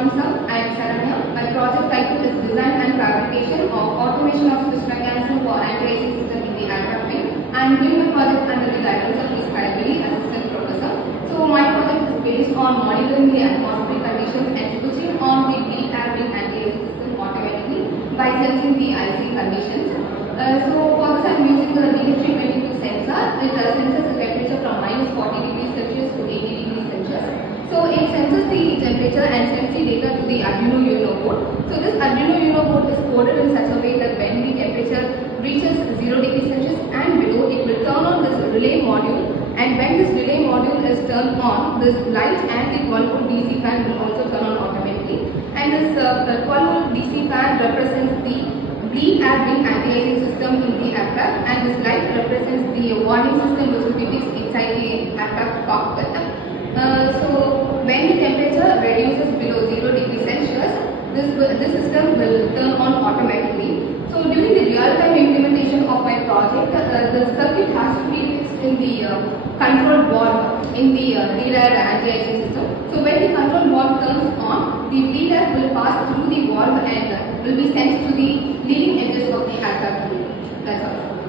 morning, sir. I am Saranya. My project title is Design and Fabrication of Automation of Switch Mechanism for Anti-Icing System in the Aircraft Wing. I am doing my project under the guidance of Ms. Kayali, Assistant Professor. So my project is based on monitoring the atmospheric conditions and switching on the bleed air wing anti-icing system automatically by sensing the icing conditions. So for this I am using the DH322 sensor. It senses the temperature from -40 degrees Celsius to 80 degrees Celsius. So it senses the temperature and sends the data to the Arduino Uno board. So this Arduino Uno board is coded in such a way that when the temperature reaches 0 degrees Celsius and below, it will turn on this relay module, and when this relay module is turned on, this light and the 12 volt DC fan will also turn on automatically. And this 12 volt DC fan represents the bleed air wing anti-icing system in the aircraft, and this light represents the warning system which will be fixed inside the aircraft cockpit. So when the temperature reduces below 0 degrees Celsius, this system will turn on automatically. So during the real-time implementation of my project, the circuit has to be fixed in the control valve in the bleed air anti-icing system. So when the control valve turns on, the bleed air will pass through the valve and will be sent to the leading edges of the aircraft. That's all.